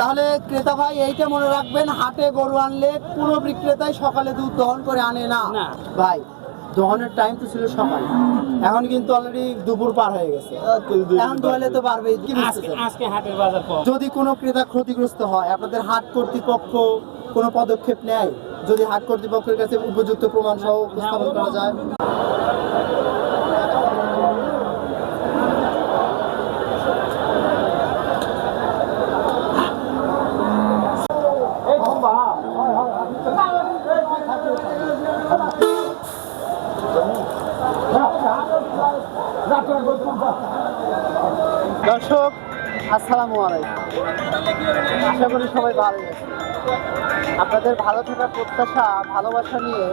তাহলে ক্রেতা ভাই এইটা মনে রাখবেন হাটে গরু আনলে পুরো বিক্রেতাই সকালে দুধ দহন করে আনে না। না। ভাই দহনের টাইম তো ছিল সকাল। এখন কিন্তু অলরেডি দুপুর পার হয়ে গেছে। এখন দোয়ালে তো পারবে আজকে হাটের বাজার যদি কোনো ক্রেতা ক্ষতিগ্রস্ত হয় আপনাদের হাট কর্তৃপক্ষ কোনো পদক্ষেপ নেয়? যদি হাট কর্তৃপক্ষের কাছে উপযুক্ত প্রমাণ সহ উপস্থাপন করা যায় দর্শক আসসালামু আলাইকুম। আশা করি সবাই ভালো আছে আপনাদের ভালো থাকার প্রত্যাশা, ভালোবাসা নিয়ে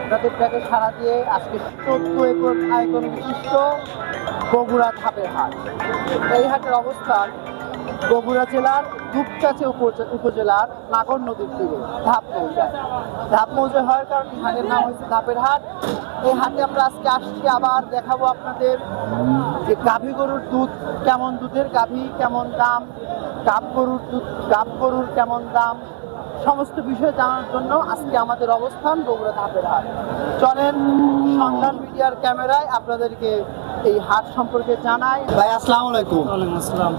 আপনাদের প্যাকে সারা দিয়ে আজকে চোদ্দ একর আয়তন বিশিষ্ট বগুড়া ধাপের হাট। এই হাটের অবস্থান বগুড়া জেলার দুপচাচে উপ- উপজেলার নাগর নদীর তীরে, ধাপ মৌজায়। ধাপ মৌজায় হওয়ার কারণে হাটের নাম হয়েছে ধাপের হাট। এই হাটে আমরা আজকে আসছি, আবার দেখাবো আপনাদের যে গাভী গরুর দুধ কেমন দুধের গাভী, কেমন দাম গাব গরুর দুধ গাব গরুর কেমন দাম, সমস্ত বিষয় জানার জন্য আজকে আমাদের অবস্থান বগুড়া ধাপের হাট। চলেন সন্ধান মিডিয়ার ক্যামেরায় আপনাদেরকে এই হাট সম্পর্কে জানাই। ভাই, আসসালামু আলাইকুম। আসসালাম।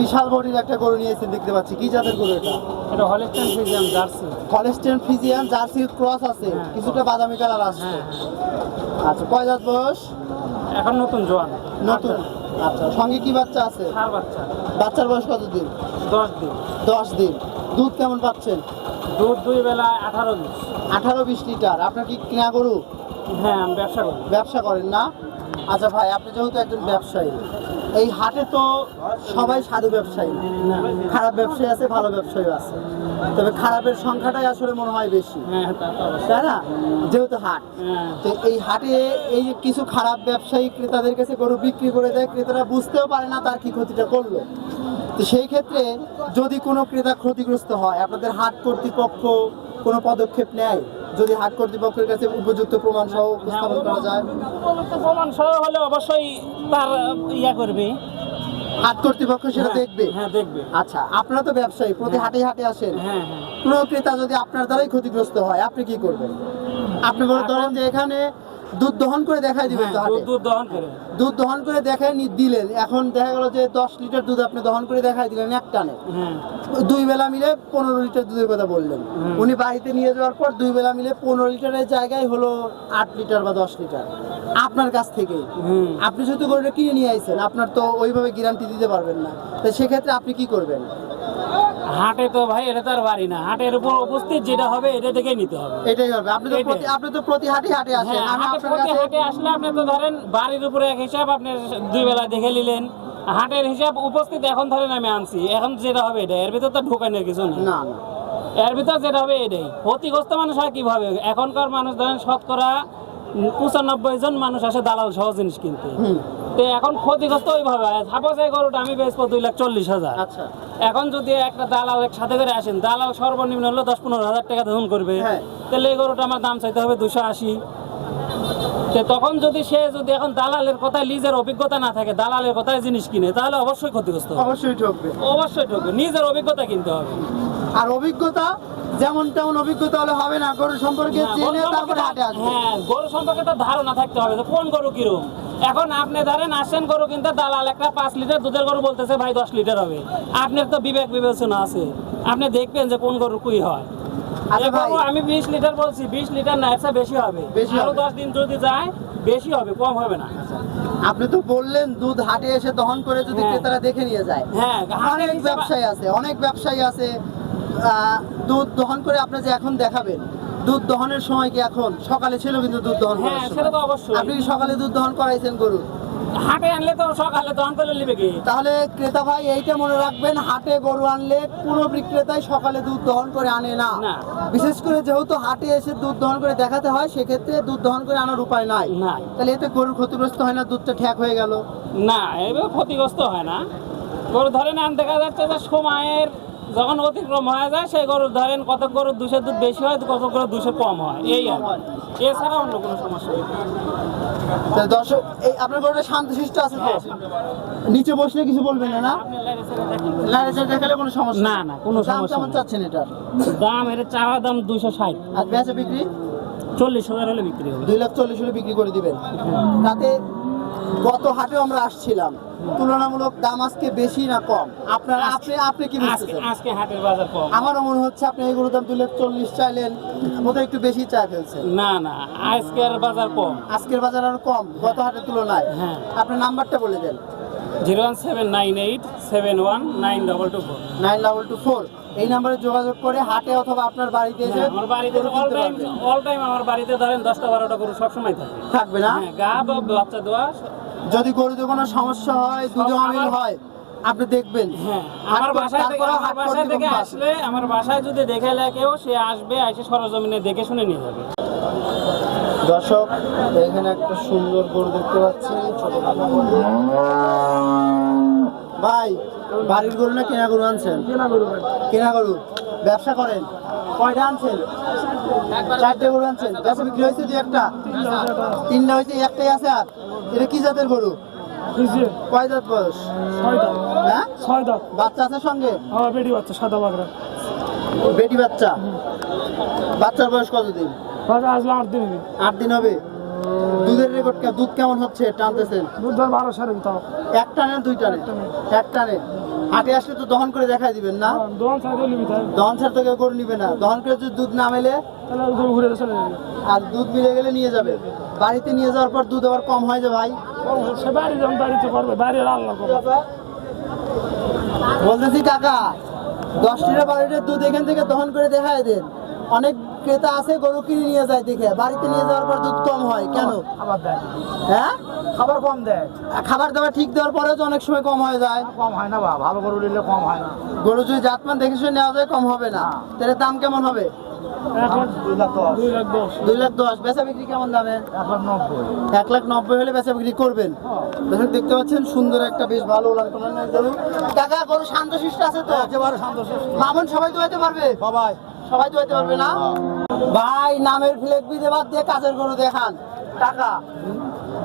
বিশাল বডির একটা গরু নিয়েছেন দেখতে পাচ্ছি। কি জাতের গরু এটা? এটা Holstein Friesian Jersey. Holstein Friesian Jersey cross আছে হ্যাঁ। কিছুটা বাদামি কালার আছে। হ্যাঁ আচ্ছা কয় জাত বয়স? এখন নতুন জোয়ান। নতুন। আচ্ছা সঙ্গে কি বাচ্চা আছে? বাচ্চা। বাচ্চার বয়স কত দিন দশ দিন। দশ দিন। দুধ কেমন পাচ্ছেন? দুধ দুই বেলায় আঠারো বিশ। আঠারো বিশ লিটার। আপনার কি কিনা গরু? হ্যাঁ আমি ব্যবসা করি। ব্যবসা করেন না? আচ্ছা ভাই আপনি যেহেতু একজন ব্যবসায়ী এই হাটে তো সবাই সাধু ব্যবসায়ী খারাপ ব্যবসায়ী আছে ভালো ব্যবসায়ী আছে। তবে খারাপের সংখ্যাটাই আসলে মনে হয় বেশি। হ্যাঁ। তাই না? যেহেতু হাট। হ্যাঁ। তো এই হাটে এই কিছু খারাপ ব্যবসায়ী ক্রেতাদের কাছে গরু বিক্রি করে দেয় ক্রেতারা বুঝতেও পারে না তার কি ক্ষতিটা করল। তো সেই ক্ষেত্রে যদি কোনো ক্রেতা ক্ষতিগ্রস্ত হয় আপনাদের হাট কর্তৃপক্ষ কোনো পদক্ষেপ নেয়? যদি হাট কর্তৃপক্ষের কাছে উপযুক্ত প্রমাণ সহ উপস্থাপন করা যায়? উপযুক্ত প্রমাণ সহ হলে অবশ্যই তার ইয়া করবে। হাট কর্তৃপক্ষ সেটা হ্যাঁ, দেখবে? হ্যাঁ দেখবে। আচ্ছা আপনারা তো ব্যবসায়ী প্রতি হাটে হাটে আসেন। হ্যাঁ হ্যাঁ। কোনো ক্রেতা যদি আপনার দ্বারাই ক্ষতিগ্রস্ত হয় আপনি কি করবেন? আপনি মনে ধরেন যে এখানে দুধ দহন করে দেখাই দিবেন হ্যাঁ, তো হাটে দুধ দহন করে। দুধ দহন করে দেখাই নি দিলেন। এখন দেখা গেল যে দশ লিটার দুধ আপনি দহন করে দেখাই দিলেন এক টানে। হ্যাঁ। দুই বেলা মিলে পনেরো লিটার দুধের কথা বললেন। উনি বাড়িতে নিয়ে যাওয়ার পর দুই বেলা মিলে পনেরো লিটারের জায়গায় হলো আট লিটার বা দশ লিটার। আপনার কাছ থেকে। আপনি যেহেতু গরুটা কিনে নিয়ে আইছেন আপনার তো ওইভাবে গ্যারান্টি দিতে পারবেন না। তো সেক্ষেত্রে আপনি কি করবেন? হাটে তো ভাই এটা তো আর বাড়ি না। হাটের উপর উপস্থিত যেটা হবে এটা দেখেই নিতে হবে। এটাই হবে। আপনি তো প্রতি আপনি তো প্রতি হাটে হাটে আসেন। হ্যাঁ আমি আপনার প্রতি কাছে হাটে আসলে আপনি তো ধরেন বাড়ির উপরে এক হিসাব আপনি দুই বেলা দেখে নিলেন। হাটের হিসাব উপস্থিত এখন ধরেন আমি আনছি। এখন যেটা হবে এটা। এর ভিতর তো ঢোকানোর কিছু না না। এর ভিতর যেটা হবে এটাই। ক্ষতিগ্রস্ত মানুষ হয় কীভাবে? এখনকার মানুষ ধরেন শতকরা পঁচানব্বই জন মানুষ আসে দালাল সহ জিনিস কিনতে। তো এখন ক্ষতিগ্রস্ত ওইভাবে। সাপোজ এই গরুটা আমি বেচবো দুই লাখ চল্লিশ হাজার। আচ্ছা। এখন যদি একটা দালাল এক সাথে করে আসেন দালাল সর্বনিম্ন হলো দশ পনেরো হাজার টাকা ধরুন করবে। হ্যাঁ। তাহলে এই গরুটা আমার দাম চাইতে হবে দুশো আশি। তখন যদি সে যদি এখন দালালের কথায় লিজের অভিজ্ঞতা না থাকে দালালের কথায় জিনিস কিনে তাহলে অবশ্যই ক্ষতিগ্রস্ত অবশ্যই ঠকবে। অবশ্যই ঢুকবে নিজের অভিজ্ঞতা কিনতে হবে। আর অভিজ্ঞতা যেমন তেমন অভিজ্ঞতা হলে হবে না গরু সম্পর্কে হ্যাঁ, জেনে তারপরে হাটে আসবে। হ্যাঁ গরু সম্পর্কে তো ধারণা থাকতে হবে যে কোন গরু কিরম। এখন আপনি ধরেন আসেন গরু কিনতে দালাল একটা পাঁচ লিটার দুধের গরু বলতেছে ভাই দশ লিটার হবে। আপনার তো বিবেক বিবেচনা আছে। আপনি দেখবেন যে কোন গরু কুই হয়। আচ্ছা। আমি বিশ লিটার বলছি বিশ লিটার না এর বেশি হবে। আরও দশ দিন যদি যায় বেশি হবে কম হবে না। আপনি তো বললেন দুধ হাটে এসে দহন করে যদি হ্যাঁ। ক্রেতারা দেখে নিয়ে যায়। হ্যাঁ অনেক ব্যবসায়ী আছে অনেক ব্যবসায়ী আছে দুধ দহন করে আপনি যে এখন দেখাবেন দুধ দহনের সময় কি এখন সকালে ছিল কিন্তু দুধ দহন হ্যাঁ সেটা তো অবশ্যই। আপনি কি সকালে দুধ দহন করাইছেন গরু? হাটে আনলে তো সকালে দহন করে নিবে কি? তাহলে ক্রেতা ভাই এইটা মনে রাখবেন হাটে গরু আনলে পুরো বিক্রেতাই সকালে দুধ দহন করে আনে না। বিশেষ করে যেহেতু হাটে এসে দুধ দহন করে দেখাতে হয় সেক্ষেত্রে দুধ দহন করে আনার উপায় নাই। না। তাহলে এতে গরুর ক্ষতিগ্রস্ত হয় না দুধটা ঠ্যাক হয়ে গেল। না এবার ক্ষতিগ্রস্ত হয় না। গরু ধরেন আন দেখা যাচ্ছে যে সময়ের যখন অতিক্রম হয়ে যায় সেই গরুর ধরেন কত গরুর দুশের দুধ বেশি হয় কত গরুর দুশের কম হয়। এই আর এছাড়া অন্য কোনো সমস্যা নেই। দর্শক এই আপনার গরুটা শান্তশিষ্ট আছে তো? নিচে বসলে কিছু বলবেন না? না লাইসেন্স দেখালে কোনো সমস্যা না, না, কোনো দাম সমস্যা কেমন চাচ্ছেন এটার? দাম এটা চাওয়া দাম দুইশো ষাট। আর বেচা বিক্রি? চল্লিশ হাজার হলে বিক্রি হবে। দুই লাখ চল্লিশ হলে বিক্রি করে দিবেন। তাতে গত হাটেও আমরা আসছিলাম। তুলনামূলক দাম আজকে বেশি না কম? আপনার আপনি আপনি কি বুঝতেছেন? আজকে হাটের বাজার কম। আমারও মনে হচ্ছে আপনি এগুলো দাম লাখ চল্লিশ চাইলেন বোধহয় একটু বেশি চাই ফেলছেন। না না আজকের বাজার কম। আজকের বাজার আরও কম গত হাটের তুলনায়। হ্যাঁ। আপনার নাম্বারটা বলে দেন। Zero one seven nine eight seven one nine double two four. Nine double two four. এই নাম্বারে যোগাযোগ করে হাটে অথবা আপনার বাড়িতে এসে আমার বাড়িতে অল টাইম অল টাইম আমার বাড়িতে ধরেন দশটা বারোটা গরু সবসময় থাকে। থাকবে না? হ্যাঁ গা বা বাচ্চা দেওয়া যদি গরুতে কোনো সমস্যা হয় দুধে অমিল হয় আপনি দেখবেন। হ্যাঁ আমার বাসায় থেকে আমার বাসায় থেকে আসলে আমার বাসায় যদি দেখে কেউ সে আসবে এসে সরজমিনে দেখে শুনে নিয়ে যাবে। দর্শক এখানে একটা সুন্দর গরু দেখতে পাচ্ছি ছোট ভাই বাড়ির গরু না কেনা গরু আনছেন? কেনা গরু কেনা গরু? ব্যবসা করেন। কয়টা আনছেন? চারটে গরু আনছেন। ব্যবসা বিক্রি হয়েছে দুই একটা? তিনটা হয়েছে একটাই আছে আর। এটা কি জাতের গরু? কয় দাঁত বয়স? হ্যাঁ? ছয় দাঁত। বাচ্চা আছে সঙ্গে? বেটি বাচ্চা সাদা বেটি বাচ্চা? বাচ্চার বয়স কতদিন? আসলে আট দিন হবে। আট দিন হবে? দুধের রেকর্ড দুধ কেমন হচ্ছে? টানতেছেন? দুধ বারো সাড়ে এক টানে দুই টানে। এক টানে? হাটে আসলে তো দহন করে দেখাই দিবেন না? দোকান ছাড়া নিবি দহন ছাড় তো কেউ করে নিবে না। দহন করে যদি দুধ না মেলে? তাহলে গরু ঘুরে চলে যাবে। আর দুধ মিলে গেলে নিয়ে যাবে। বাড়িতে নিয়ে যাওয়ার পর দুধ আবার কম হয় যে ভাই? সে বাড়ি যখন বাড়িতে করবে বাড়ির আল্লাহ বলতেছি কাকা দশ লিটার বারো লিটার দুধ এখান থেকে দহন করে দেখায় দেন। অনেক ক্রেতা আছে গরু কিনে নিয়ে যায় দেখে। বাড়িতে নিয়ে যাওয়ার পর দুধ কম হয় কেন? খাবার দেয়। হ্যাঁ? খাবার কম দেয়। আর খাবার দাবার ঠিক দেওয়ার পরেও তো অনেক সময় কম হয়ে যায়। কম হয় না বা ভালো গরু নিলে কম হয় না। গরু যদি জাতমান দেখে শুনে নেওয়া যায় কম হবে না। তাহলে দাম কেমন হবে? দুই লাখ দশ। বেচা বিক্রি কেমন দামে? এক লাখ নব্বই। হলে বেচা বিক্রি করবেন। দেখতে পাচ্ছেন সুন্দর একটা বেশ ভালো উলান গরু কাকা গরু শান্ত শিষ্ট আছে তো? একেবারে সন্তোষ মামুন সবাই পারবে? সবাই। সবাই দোয়াইতে পারবে না? ভাই নামের ফ্লেক বিদে বাদ দিয়ে কাজের গরু দেখান। টাকা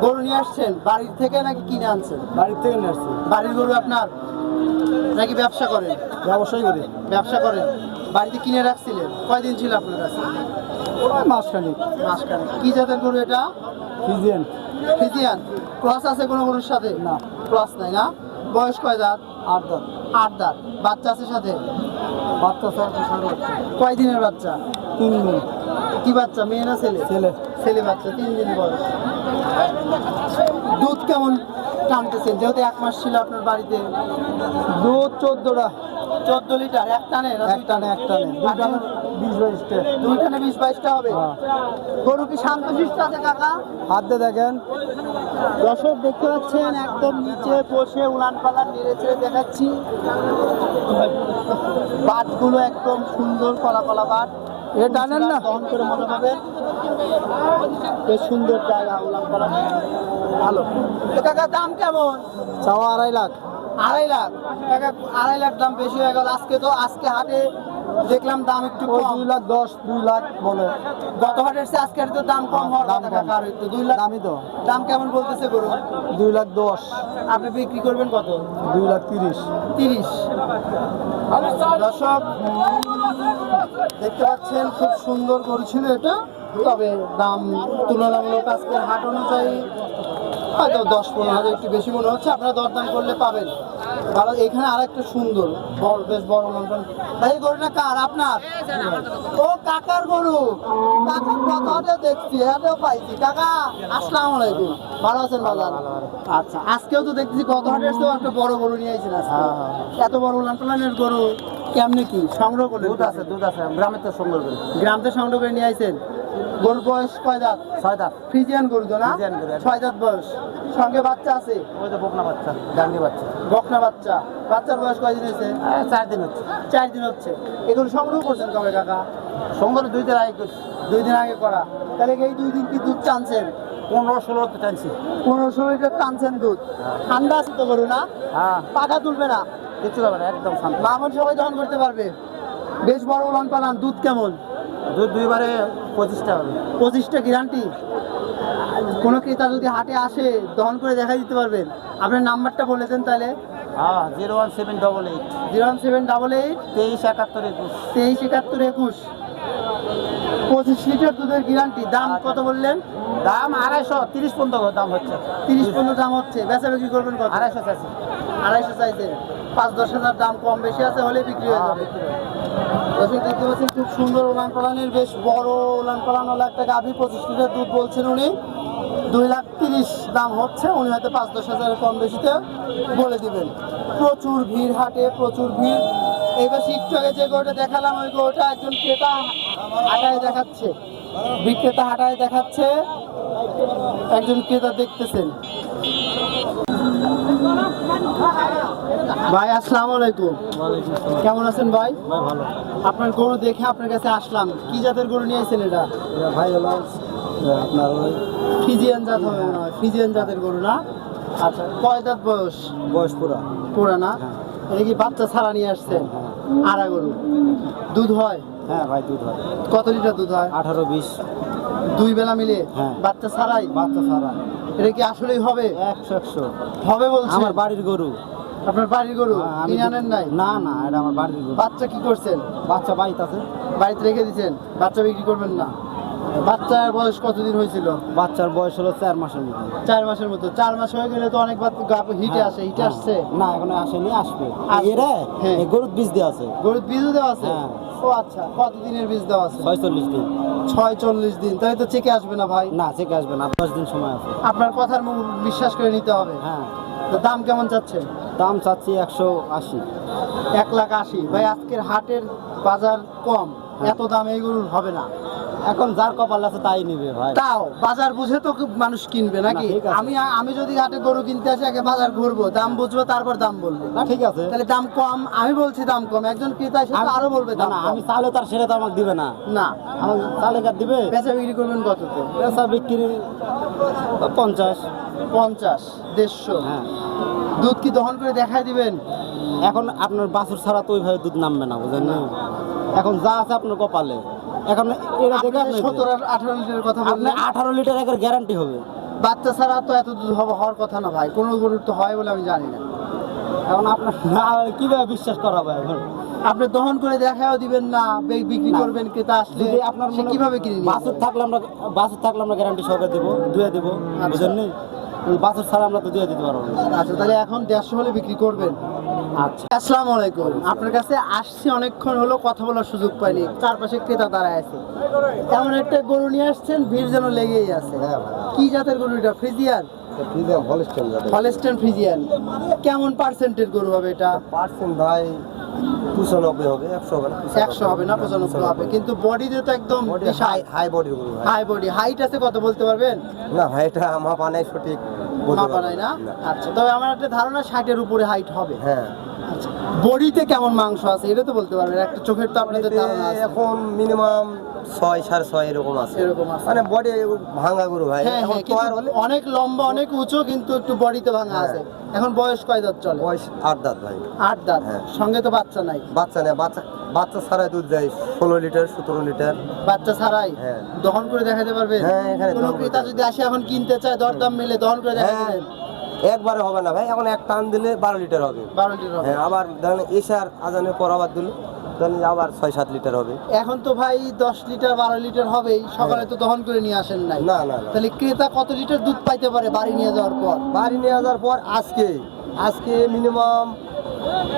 গরু নিয়ে আসছেন। বাড়ির থেকে নাকি কিনে আনছেন? বাড়ির থেকে নিয়ে আসছি। বাড়ির গরু আপনার? নাকি ব্যবসা করেন? ব্যবসায়ী করি। ব্যবসা করেন। বাড়িতে কিনে রাখছিলেন? কয়দিন ছিল আপনার কাছে? ওরা মাসখানি কি জাতের গরু এটা? ফিজিয়ান। ফিজিয়ান। ক্রস আছে কোনো গরুর সাথে? না। ক্রস নাই না? বয়স কয় দাঁত? আট দাঁত। আট দাঁত। বাচ্চা আছে সাথে? সাড়ে বাচ্চা। কয় দিনের বাচ্চা? তিন দিন কি বাচ্চা মেয়ে না ছেলে? ছেলে। ছেলে বাচ্চা তিন দিন বয়স। দুধ কেমন টানতেছেন? যেহেতু এক মাস ছিল আপনার বাড়িতে। দুধ চোদ্দটা। চোদ্দ লিটার এক টানে না এক টানে এক টানে। বিশ বাইশটা। দুই টানে বিশ বাইশটা হবে। হ্যাঁ। গরু কি শান্ত শিষ্ট আছে কাকা? হাত দেখেন। দর্শক দেখতে পাচ্ছেন একদম নিচে বসে উলান পালান নেড়ে ছেড়ে দেখাচ্ছি। বাটগুলো একদম সুন্দর কলা কলা বাট এ টানেন না। দহন করে মজা পাবেন। বেশ সুন্দর জায়গা উলান পালান ভালো। কাকা দাম কেমন? চাওয়া আড়াই লাখ। আড়াই লাখ। আড়াই লাখ দাম বেশি হয়ে গেল। আজকে তো আজকে হাটে দেখলাম দাম একটু ওই দুই লাখ দশ দুই লাখ বলে। গত হাটের চেয়ে আজকে হাটে তো দাম কম হওয়ার দাম কম। একটু। দুই লাখ দামই তো। দাম কেমন বলতেছে গরু? দুই লাখ দশ। আপনি বিক্রি করবেন কত? দুই লাখ তিরিশ। তিরিশ। দর্শক দেখতে পাচ্ছেন খুব সুন্দর করেছিল এটা। তবে দাম তুলনামূলক আজকের হাট অনুযায়ী হয়তো দশ পনেরো হাজার একটু বেশি মনে হচ্ছে। আপনারা দরদাম করলে পাবেন। ভালো এখানে আর একটা সুন্দর বড় বেশ বড় ভাই গরুটা কার? আপনার? ও কাকার গরু। কাকা কত দেখছি পাইছি। কাকা আসসালামু আলাইকুম। ভালো আছেন বাজার আচ্ছা আজকেও তো দেখতেছি গত হাটে এসেও একটা বড় গরু নিয়ে আইছেন আজকে। এত বড় উলান পালানের গরু কেমনে কি? সংগ্রহ করলেন? দুধ আছে দুধ আছে গ্রামে তো সংগ্রহ করে। গ্রাম থেকে সংগ্রহ করে নিয়ে আইছেন? গরুর বয়স কয় দাঁত? ছয় দাঁত। ফ্রিজিয়ান গরু তো না? ছয় দাঁত বয়স। সঙ্গে বাচ্চা আছে? ওই তো বকনা বাচ্চা ডান্ডি বাচ্চা। বকনা বাচ্চা। বাচ্চার বয়স কয়দিন হয়েছে? চার দিন হচ্ছে। চার দিন হচ্ছে। এগুলো সংগ্রহ করছেন কবে কাকা? সোমবার দুই দিন আগে দুই দিন আগে করা। তাহলে এই দুই দিন কি দুধ টানছেন? পনেরো ষোলো টানছি। পনেরোশো লিটার টানছেন দুধ। ঠান্ডা আছে তো গরু না? হ্যাঁ। পাখা তুলবে না? কিছু হবে না একদম মামন সবাই দহন করতে পারবে। বেশ বড় পালান দুধ কেমন? দুধ দুইবারে পঁচিশটা হবে। পঁচিশটা গ্যারান্টি কোনো ক্রেতা যদি হাটে আসে দহন করে দেখা দিতে পারবেন। আপনার নাম্বারটা বলে দেন তাহলে। হ্যাঁ zero one seven double eight. Zero one seven double eight. তেইশ একাত্তর একুশ। তেইশ একাত্তর একুশ। পঁচিশ লিটার দুধের গ্যারান্টি দাম কত বললেন? দাম আড়াইশো তিরিশ পর্যন্ত দাম হচ্ছে। তিরিশ পনেরো দাম হচ্ছে। বেচা বিক্রি করবেন আড়াইশো চাষি আড়াইশো চাইছেন পাঁচ, দশ হাজার দাম কম বেশি আছে হলে বিক্রি হয়ে যাবে। দেখতে পাচ্ছেন, খুব সুন্দর উলান পালানের, বেশ বড় উলান পালান হলো একটা গাভি। পঁচিশ লিটার দুধ বলছেন উনি। দুই লাখ তিরিশ দাম হচ্ছে, উনি হয়তো পাঁচ, দশ হাজারের কম বেশিতে বলে দিবেন। প্রচুর ভিড় হাটে, প্রচুর ভিড়। পাশে একটু যে গরুটা দেখালাম, ওই গরুটা একজন ক্রেতা হাটায় দেখাচ্ছে। বিক্রেতা হাটায় দেখাচ্ছে। একজন ক্রেতা দেখতেছেন। ভাই আসসালামু আলাইকুম। কেমন আছেন ভাই? ভালো। আপনার গরু দেখে আপনার কাছে আসলাম। কি জাতের গরু নিয়ে এসেছেন এটা ভাই হলো আপনার ফিজিয়ান জাত হবে মনে হয় ফিজিয়ান জাতের গরু না? আচ্ছা। কয় দাঁত বয়স? বয়স পুরা। পুরা না? হ্যাঁ। এটা কি বাচ্চা ছাড়া নিয়ে আসছেন? আড়া গরু। দুধ হয়? হ্যাঁ ভাই দুধ হয়। কত লিটার দুধ হয়? আঠারো বিশ। দুই বেলা মিলে? হ্যাঁ। বাচ্চা ছাড়াই? বাচ্চা ছাড়া এটা কি আসলেই হবে? একশো একশো। হবে বলছেন আমার বাড়ির গরু। আপনার বাড়ির গরু? হ্যাঁ, কিনে আনেন নাই? না না এটা আমার বাড়ির গরু। বাচ্চা কি করছেন? বাচ্চা বাড়িতে আছে। বাড়িতে রেখে দিয়েছেন বাচ্চা বিক্রি করবেন না। বাচ্চার বয়স কতদিন হয়েছিল? বাচ্চার বয়স হলো চার মাসের মতো। চার মাসের মতো। চার মাস হয়ে গেলে তো অনেক হিটে আসে হিটে হ্যাঁ। আসছে। না এখনও আসেনি আসবে। এরা হ্যাঁ। গরুর বীজ দেওয়া আছে। গরুর বীজও দেওয়া আছে? হ্যাঁ। ও আচ্ছা কতদিনের বীজ দেওয়া আছে? ছয়চল্লিশ দিন। ছয় চল্লিশ দিন। তাই তো চেকে আসবে না ভাই? না চেকে আসবে না। দশ দিন সময় আছে। আপনার কথার বিশ্বাস করে নিতে হবে। হ্যাঁ। তো দাম কেমন চাচ্ছেন? দাম চাচ্ছি একশো আশি। এক লাখ আশি। ভাই আজকের হাটের বাজার কম। এত দাম এই গরুর হবে না। এখন যার কপাল আছে তাই নিবে ভাই। তাও বাজার বুঝে তো মানুষ কিনবে নাকি। আমি আমি যদি হাটে গরু কিনতে আসি আগে বাজার ঘুরবো দাম বুঝব তারপর দাম বলব। না ঠিক আছে। তাহলে দাম কম আমি বলছি দাম কম। একজন ক্রেতা এসে আরও বলবে না দাম। আমি চালে তার সেটা তো আমাকে দিবে না। না। আমার চালে কার দিবে? বেচা বিক্রি করবেন কততে? পেশা বিক্রি পঞ্চাশ। পঞ্চাশ দেড়শো। হ্যাঁ। দুধ কি দহন করে দেখাই দিবেন? এখন আপনার বাছুর ছাড়া তো ওইভাবে দুধ নামবে না বুঝেন না? এখন যা আছে আপনার কপালে। এখন এটা দেখে আপনি সতেরো আঠারো লিটারের কথা আপনি আঠারো লিটার একের গ্যারান্টি হবে। বাচ্চা ছাড়া তো এত দুধ হওয়া- হওয়ার কথা না ভাই। কোনো গরুর তো হয় বলে আমি জানি না। এখন আপনার কীভাবে বিশ্বাস করাবে এখন আপনি দহন করে দেখাও দিবেন না বিক্রি করবেন ক্রেতা আসলে আপনার কীভাবে কিনে বাছুর থাকলে আমরা বাছুর থাকলে আমরা গ্যারান্টি সহকারে দেবো দুয়ে দেবো আচ্ছা। বুঝলেন নি? বাছুর ছাড়া আমরা তো দিয়ে দিতে পারব আচ্ছা তাহলে এখন দেড়শো হলে বিক্রি করবেন। আচ্ছা। আসসালামু আলাইকুম। আপনার কাছে আসছি অনেকক্ষণ হলো কথা বলার সুযোগ পাইনি। চারপাশে ক্রেতা দাঁড়ায় আছে। এমন একটা গরু নিয়ে আসছেন ভিড় যেন লেগেই আছে। কি জাতের গরু এটা? ফ্রিজিয়ান? Holstein Friesian. কেমন পার্সেন্টের গরু হবে এটা? পার্সেন্ট ভাই পঁচানব্বই হবে একশো হবে না? একশো হবে না হবে। কিন্তু বডিতে তো একদম বডি বিশাল হাই ভাই। হাই বডি হাইট আছে কত বলতে পারবেন? না ভাই এটা মাপা নাই সঠিক মাপা নাই না? আচ্ছা তবে আমার একটা ধারণা ষাটের উপরে হাইট হবে। হ্যাঁ। বডিতে কেমন মাংস আছে? এটা তো বলতে পারবেন একটা চোখের তো আপনাদের ধারণা আছে। এখন মিনিমাম ছয় সাড়ে ছয় এরকম আছে। এরকম আছে। মানে বডি ভাঙা গরু ভাই হ্যাঁ হ্যাঁ কিন্তু অনেক লম্বা অনেক উঁচু কিন্তু একটু বডিতে ভাঙা আছে। এখন বয়স কয় দাঁত চলে? বয়স আট দাঁত ভাই। আট দাঁত? হ্যাঁ। সঙ্গে তো বাচ্চা নাই। বাচ্চা নেই বাচ্চা বাচ্চা ছাড়াই দুধ দেয় ষোলো লিটার সতেরো লিটার। বাচ্চা ছাড়াই? হ্যাঁ। দহন করে দেখাতে পারবেন? হ্যাঁ, এখানে কোনো ক্রেতা যদি আসে এখন কিনতে চায় দরদাম মিলে দহন করে দেখা হ্যাঁ। দেবেন একবারে হবে না ভাই এখন এক টান দিলে বারো লিটার হবে। বারো লিটার। হ্যাঁ আবার ধরেন এসার আজানের পর আবার দিলে ধরেন আবার ছয় সাত লিটার হবে। এখন তো ভাই দশ লিটার বারো লিটার হবেই সকালে তো দহন করে নিয়ে আসেন নাই। না না তাহলে ক্রেতা কত লিটার দুধ পাইতে পারে বাড়ি নিয়ে যাওয়ার পর? বাড়ি নিয়ে যাওয়ার পর আজকে আজকে মিনিমাম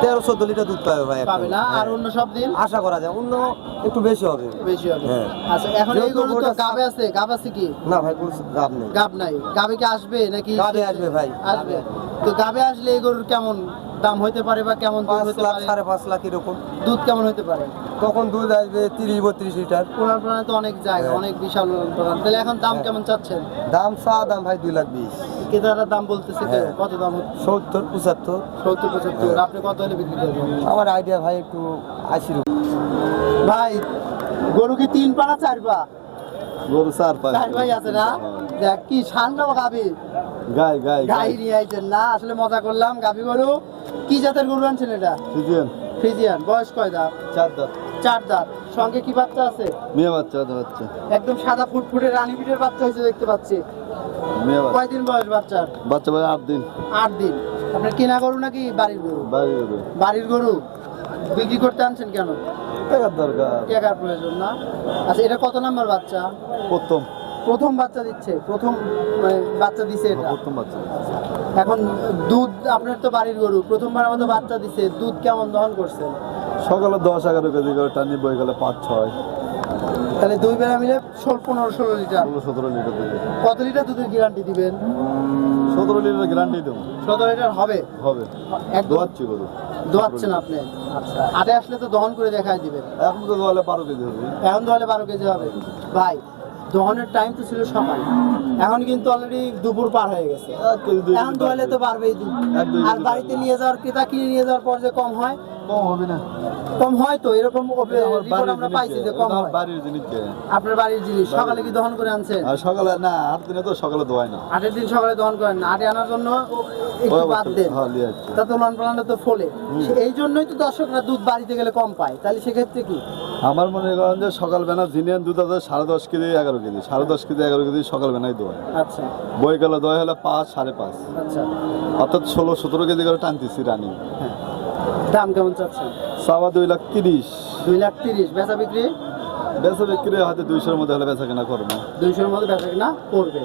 তেরো চোদ্দ লিটার দুধ পাবে ভাই পাবে না? আর হ্যাঁ। অন্য সব দিন? আশা করা যায় অন্য একটু বেশি হবে। বেশি হবে। হ্যাঁ। আচ্ছা এখন এই গরু তো গাবে আছে? গাব আছে কি? না ভাই কোনো গাব নেই। গাব নাই। গাবে কি আসবে নাকি গাবে আসবে ভাই। আসবে? তো গাবে আসলে এই গরুর কেমন দাম হইতে পারে বা কেমন দুধ পাঁচ লাখ পারে? সাড়ে পাঁচ লাখ এরকম। দুধ কেমন হতে পারে? তখন দুধ আসবে তিরিশ বত্রিশ লিটার। পুরান পুরান তো অনেক জায়গা হ্যাঁ। অনেক বিশাল পুরান তাহলে এখন দাম কেমন চাচ্ছেন? দাম চা দাম ভাই দুই লাখ বিশ। ক্রেতারা দাম বলতেছে তো, হ্যাঁ। কত দাম হচ্ছে? সত্তর পঁচাত্তর। সত্তর পঁচাত্তর। হ্যাঁ। আপনি কত হলে বিক্রি করবেন? আমার আইডিয়া ভাই একটু আশি ভাই গরু কি তিন পাড়া চার পা গরু চার ভাই আছে না? দেখ কি ঠান্ডা গাবি গাই গাই গাই। নিয়ে আইছেন না? আসলে মজা করলাম। গাবি গরু কি জাতের গরু আনছেন এটা? সিজিয়ান ফ্রিজিয়ান। বয়স কয় দাঁত? চার দাঁত। চার দাঁত। সঙ্গে কি বাচ্চা আছে? মেয়ে বাচ্চা বাচ্চা। একদম সাদা ফুটফুটে রানী পিঠের বাচ্চা হয়েছে দেখতে পাচ্ছি। মেয়ে বাচ্চা। কয়দিন বয়স বাচ্চার? বাচ্চা ভাই আট দিন। আট দিন। আপনার কিনা গরু নাকি বাড়ির গরু? বাইরে যাবে বাড়ির গরু? বিক্রি করতে আনছেন কেন? টাকার দরকার। টাকার প্রয়োজন না? আচ্ছা এটা কত নাম্বার বাচ্চা? প্রথম। প্রথম বাচ্চা দিচ্ছে প্রথম মানে বাচ্চা দিছে এটা? প্রথম বাচ্চা এখন দুধ আপনার তো বাড়ির গরু প্রথমবার মতো বাচ্চা দিছে দুধ কেমন দহন করছেন? সকালে দশ এগারো কেজি করে টানি বই গেলে পাঁচ ছয়। তাহলে দুই বেলা মিলে ষোলো পনেরো ষোলো লিটার। ষোলো সতেরো লিটার কত লিটার দুধের গ্যারান্টি দিবেন? সতেরো লিটার গ্যারান্টি দেবো। সতেরো লিটার হবে? হবে। দোয়াচ্ছি কত দোয়াচ্ছেন আপনি? আচ্ছা। হাটে আসলে তো দহন করে দেখাই দিবেন। এখন তো দোয়ালে বারো কেজি হবে। এখন দোয়ালে বারো কেজি হবে। ভাই দহনের টাইম তো ছিল সকাল। এখন কিন্তু অলরেডি দুপুর পার হয়ে গেছে। এখন দোয়ালে তো বাড়বেই আর বাড়িতে নিয়ে যাওয়ার ক্রেতা কিনে নিয়ে যাওয়ার পর যে কম হয় কম হবে না। কম হয় তো এরকম আমার পাইছি যে কম হয়। বাড়ির জিনিস আপনার বাড়ির জিনিস সকালে কি দহন করে আনছেন? সকালে না আট দিনে তো সকালে দোয়াই না। আটের দিন সকালে দহন করেন না আটে আনার জন্য একটু বাদ দেন। হ্যাঁ। তা তো লন প্লানটা তো ফলে। এই জন্যই তো দর্শকরা দুধ বাড়িতে গেলে কম পায়। তাহলে সেক্ষেত্রে কি? আমার মনে করেন যে সকালবেলা জিনিয়ান দুধ আছে সাড়ে দশ কেজি এগারো কেজি। সাড়ে দশ কেজি এগারো কেজি সকালবেলায় দোয়াই আচ্ছা। বই গেলে দোয়াই হলে পাঁচ সাড়ে পাঁচ। আচ্ছা। অর্থাৎ ষোলো সতেরো কেজি করে টানতেছি রানি দাম কেমন চাচ্ছেন? সাবা দুই লাখ তিরিশ। দুই লাখ তিরিশ। বেচা বিক্রি? বেচা বিক্রি হয়তো দুইশোর মধ্যে হলে বেচা কেনা করবে। দুইশোর মধ্যে বেচা কিনা করবে।